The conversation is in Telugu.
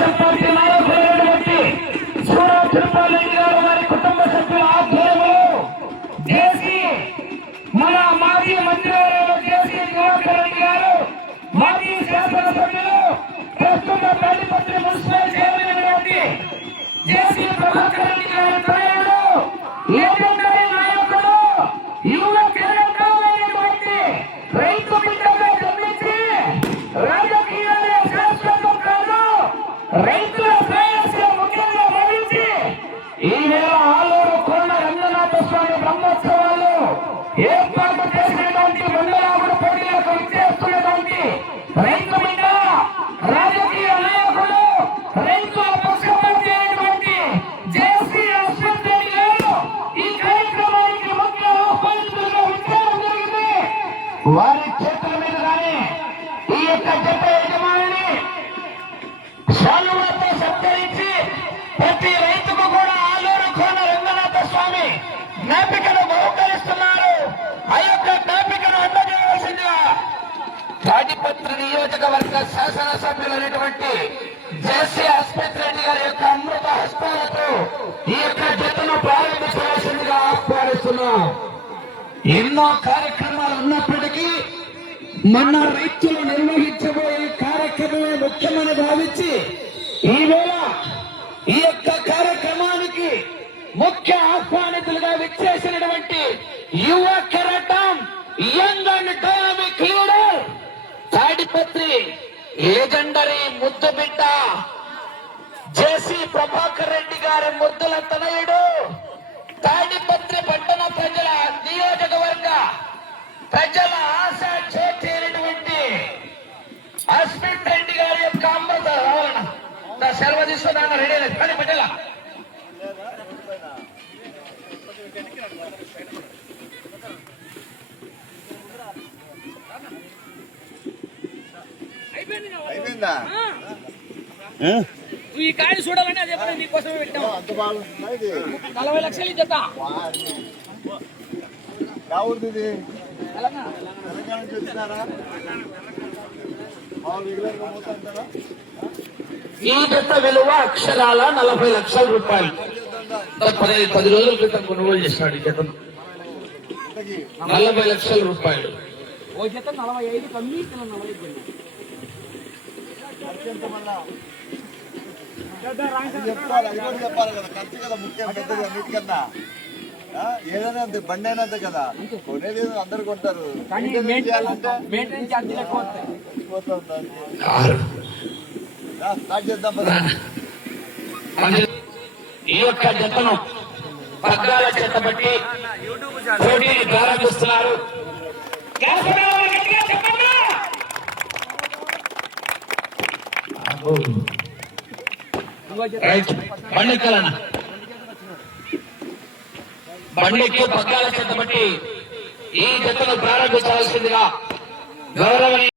తెలుగుదేశం పార్టీ నాయకులైనటువంటి సూరా తిరుపాలరెడ్డి గారు వారి కుటుంబ సభ్యుల ఆధ్వర్యంలో జేసీ మన మాజీ మంత్రివర్యులు జేసీ దివాకర్ రెడ్డి గారు, మాజీ శాసనసభ్యులు, ప్రస్తుత తాడిపత్రి మున్సిపల్ చైర్మన్ అయినటువంటి జేసీ ప్రభాకర్ రెడ్డి గారి తనయుడు, లేజెండరీ నాయకుడు, యువ క్రీడాకారులైనటువంటి రైతు బిడ్డగా గమనించి రాజకీయాలే శాశ్వతం కాదు, రైతుల శ్రేయస్సు ముఖ్యంగా భావించి ఈవేళ ఆలూరు కొండ రంగనాథ స్వామి బ్రహ్మోత్సవాలు ఏర్పాటు చేసినటువంటి మండలాగుడు పోటీలకు ఇచ్చేస్తున్నటువంటి రైతు బిడ్డ, రాజకీయ నాయకుడు, రైతుల పక్షపాతి అయినటువంటి జేసీ అశ్వత్ రెడ్డి గారు ఈ కార్యక్రమానికి ముఖ్య ఆహ్వానితులుగా విచ్చేయడం జరిగింది. వారి చేతుల మీదుగానే ఈ యొక్క జట్ట యజమానిని శాలువాతో సత్కరించి ప్రతి రైతుకు కూడా ఆలూరు కోన రంగనాథ స్వామి జ్ఞాపికను బహుకరిస్తున్నారు. ఆ యొక్క జ్ఞాపికను అందజేయవలసిందిగా తాడిపత్రి నియోజకవర్గ శాసనసభ్యులైనటువంటి జేసీ అశ్వత్ రెడ్డి గారి యొక్క అమృత హస్తాలతో ఈ యొక్క జట్టును ప్రారంభించవలసిందిగా ఆహ్వానిస్తున్నాం. ఎన్నో కార్యక్రమాలు ఉన్నప్పటికీ మన రైతులు నిర్వహించబోయే కార్యక్రమమే ముఖ్యమని భావించి ఈవేళ ఈ యొక్క కార్యక్రమానికి ముఖ్య ఆహ్వానితులుగా విచ్చేసినటువంటి యువ కెరటం, young and dynamic leader, Tadipatri legendary ముద్దు బిడ్డ జేసీ ప్రభాకర్ రెడ్డి గారి ముద్దుల తనయుడు, తాడిపత్రి పట్టణ ప్రజల నియోజకవర్గ ప్రజల ఆశా జ్యోతి అయినటువంటి అశ్విత్ రెడ్డి గారి యొక్క అమృత సెలవు తీసుకున్నాను. రెడీ లేదు కానీ పెట్టాల అయిపోయిందా? ఈ కాయలు చూడాలని అదే పని నీకోసమే పెట్టాము. 40 లక్షలు జత. రావుడిది తెలంగాణ నుంచి వచ్చినారా? ఈ జత విలువ అక్షరాల 40 లక్షల రూపాయలు. 10 రోజుల క్రితం కొనుగోలు చేసినాడు ఈ జతను. 40 లక్షల రూపాయలు. ఓ జత 45 కమ్మి 45 చెప్పాలి కదా, ఖర్చు కదా ముఖ్యం, పెద్దది అన్నిటికన్నా. ఏదైనా అంతే, బండి అయినా అంతే కదా, కొనేది అందరు కొంటారు. స్టార్ట్ చేద్దాం. ఈ యొక్క జతను పగ్గాల చేత బట్టి పోటీని ప్రారంభిస్తున్నారు. బండికి పగ్గాల చేత బట్టి ఈ జతను ప్రారంభించవలసిందిగా గౌరవనీయ